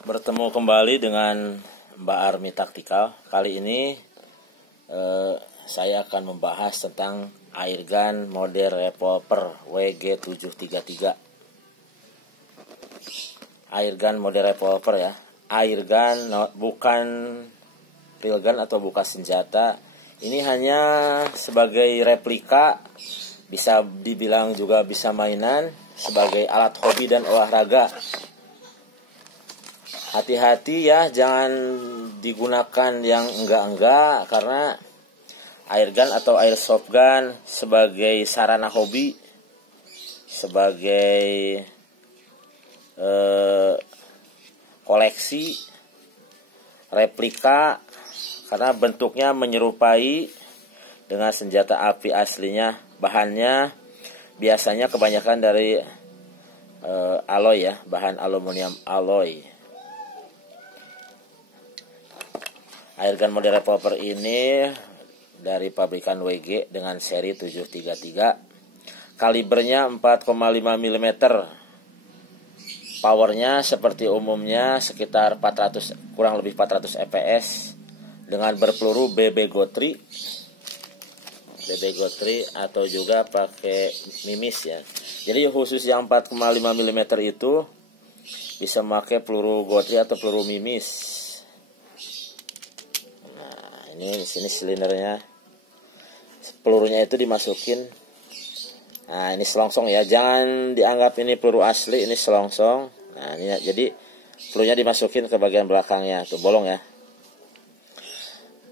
Bertemu kembali dengan Mbak Army Taktikal. Kali ini saya akan membahas tentang airgun model revolver WG733. Airgun model revolver ya. Airgun bukan real gun atau bukan senjata. Ini hanya sebagai replika, bisa dibilang juga bisa mainan, sebagai alat hobi dan olahraga. Hati-hati ya, jangan digunakan yang enggak-enggak, karena airgun atau airsoft gun sebagai sarana hobi, sebagai koleksi, replika, karena bentuknya menyerupai dengan senjata api aslinya. Bahannya biasanya kebanyakan dari alloy ya, bahan aluminium alloy. Airgun model revolver ini dari pabrikan WG dengan seri 733. Kalibernya 4,5 mm. Powernya seperti umumnya sekitar 400, kurang lebih 400 fps dengan berpeluru BB Gotri atau juga pakai mimis ya. Jadi khusus yang 4,5 mm itu bisa memakai peluru Gotri atau peluru mimis. Ini di sini silindernya, pelurunya itu dimasukin. Nah, ini selongsong ya, jangan dianggap ini peluru asli, ini selongsong. Nah, ini jadi pelurunya dimasukin ke bagian belakangnya, tuh bolong ya.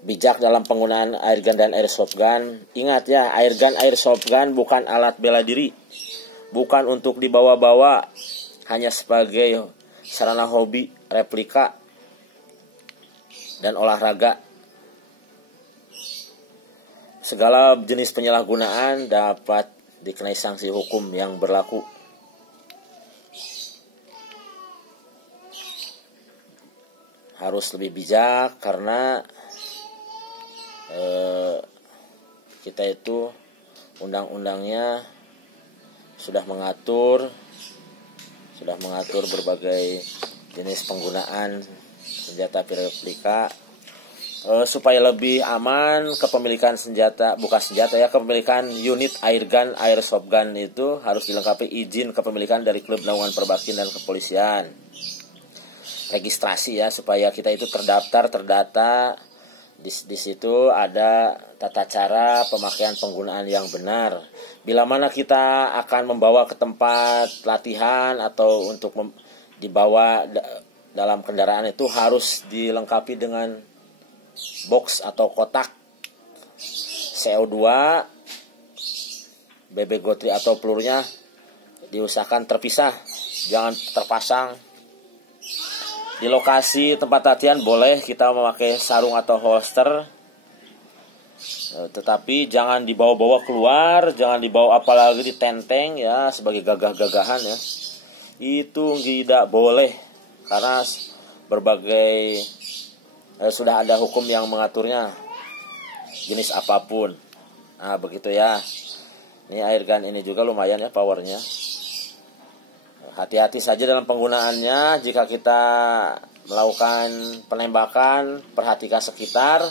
Bijak dalam penggunaan airgun dan airsoft gun. Ingat ya, airgun airsoft gun bukan alat bela diri, bukan untuk dibawa-bawa, hanya sebagai sarana hobi, replika, dan olahraga. Segala jenis penyalahgunaan dapat dikenai sanksi hukum yang berlaku. Harus lebih bijak karena kita itu undang-undangnya sudah mengatur berbagai jenis penggunaan senjata api replika. Supaya lebih aman, kepemilikan kepemilikan unit airgun, airsoft gun itu harus dilengkapi izin kepemilikan dari Klub Naungan Perbakin dan Kepolisian. Registrasi ya, supaya kita itu terdata. Di situ ada tata cara pemakaian penggunaan yang benar. Bila mana kita akan membawa ke tempat latihan atau untuk dibawa dalam kendaraan, itu harus dilengkapi dengan box atau kotak CO2, BB Gotri atau pelurunya diusahakan terpisah, jangan terpasang. Di lokasi tempat latihan boleh kita memakai sarung atau holster, tetapi jangan dibawa-bawa keluar, jangan dibawa apalagi ditenteng ya, sebagai gagah-gagahan ya. Itu tidak boleh, karena berbagai sudah ada hukum yang mengaturnya, jenis apapun. Nah begitu ya. Ini airgun ini juga lumayan ya powernya. Hati-hati saja dalam penggunaannya. Jika kita melakukan penembakan, perhatikan sekitar,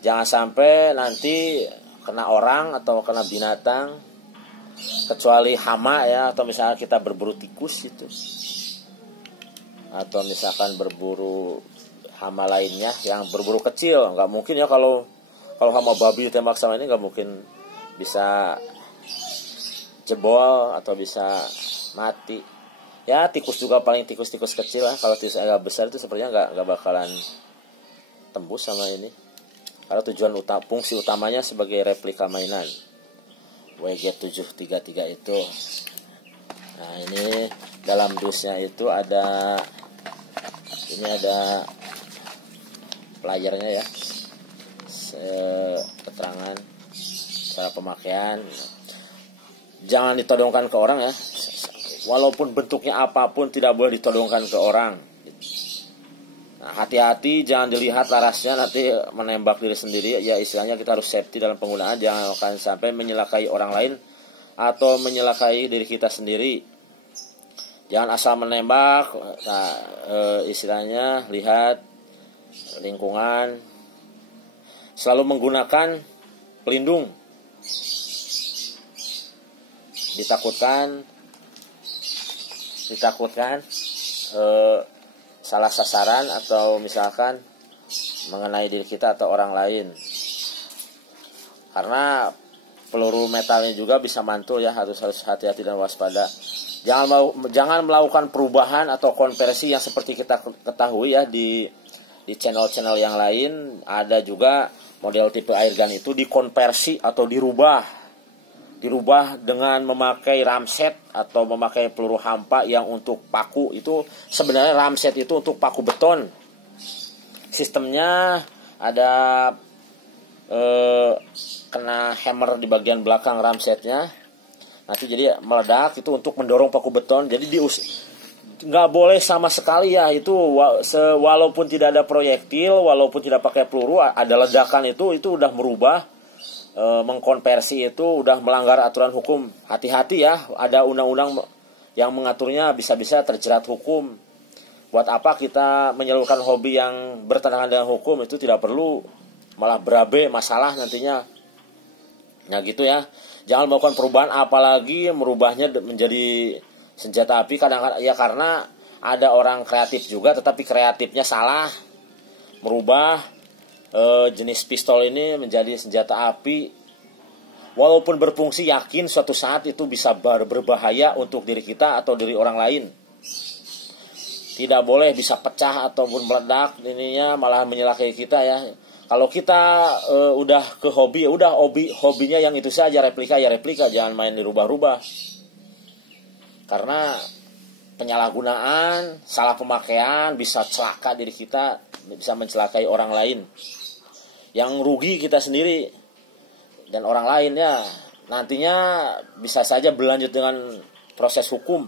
jangan sampai nanti kena orang atau kena binatang, kecuali hama ya, atau misalnya kita berburu tikus itu, atau misalkan berburu hama lainnya yang berburu kecil. Nggak mungkin ya, kalau hama babi tembak sama ini nggak mungkin bisa jebol atau bisa mati ya. Tikus juga paling tikus kecil lah. Kalau tikus agak besar itu sepertinya nggak bakalan tembus sama ini, karena fungsi utamanya sebagai replika mainan WG733 itu. Nah ini dalam dusnya itu ada playernya ya, keterangan cara pemakaian. Jangan ditodongkan ke orang ya, walaupun bentuknya apapun tidak boleh ditodongkan ke orang. Nah, hati-hati, jangan dilihat larasnya nanti menembak diri sendiri ya. Istilahnya kita harus safety dalam penggunaan, jangan akan sampai menyelakai orang lain atau menyelakai diri kita sendiri. Jangan asal menembak. Nah, istilahnya lihat lingkungan, selalu menggunakan pelindung. Ditakutkan salah sasaran atau misalkan mengenai diri kita atau orang lain, karena peluru metalnya juga bisa mantul ya. Harus hati-hati dan waspada. Jangan melakukan perubahan atau konversi yang seperti kita ketahui ya di channel-channel yang lain ada juga model tipe airgun itu dikonversi atau dirubah dengan memakai ramset atau memakai peluru hampa yang untuk paku. Itu sebenarnya ramset itu untuk paku beton. Sistemnya ada kena hammer di bagian belakang ramsetnya. Nanti jadi meledak, itu untuk mendorong paku beton. Jadi nggak boleh sama sekali ya itu, walaupun tidak ada proyektil, walaupun tidak pakai peluru, ada ledakan itu udah merubah, mengkonversi itu udah melanggar aturan hukum. Hati-hati ya, ada undang-undang yang mengaturnya, bisa-bisa terjerat hukum. Buat apa kita menyalurkan hobi yang bertentangan dengan hukum? Itu tidak perlu, malah berabe masalah nantinya. Nah gitu ya, jangan melakukan perubahan apalagi merubahnya menjadi senjata api. Kadang-kadang ya karena ada orang kreatif juga, tetapi kreatifnya salah, merubah jenis pistol ini menjadi senjata api. Walaupun berfungsi, yakin suatu saat itu bisa berbahaya untuk diri kita atau diri orang lain. Tidak boleh bisa pecah ataupun meledak, ininya malah menyelakai kita ya. Kalau kita udah ke hobi, ya udah hobinya yang itu saja, replika, jangan main dirubah-rubah. Karena penyalahgunaan, salah pemakaian bisa celaka diri kita, bisa mencelakai orang lain. Yang rugi kita sendiri dan orang lain ya. Nantinya bisa saja berlanjut dengan proses hukum.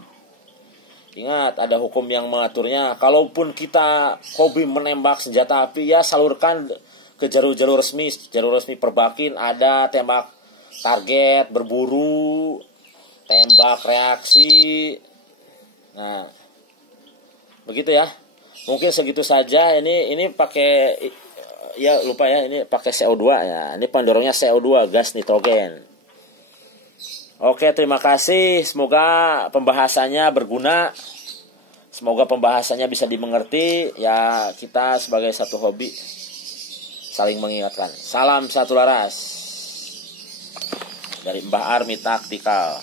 Ingat, ada hukum yang mengaturnya. Kalaupun kita hobi menembak senjata api, ya salurkan ke jalur resmi Perbakin. Ada tembak target, berburu, tembak reaksi. Nah, begitu ya. Mungkin segitu saja. Ini pakai, ya lupa ya, ini pakai CO2 ya. Ini pendorongnya CO2, gas nitrogen. Oke, terima kasih. Semoga pembahasannya berguna. Semoga pembahasannya bisa dimengerti. Ya, kita sebagai satu hobi saling mengingatkan. Salam satu laras dari Mbah Army Taktikal.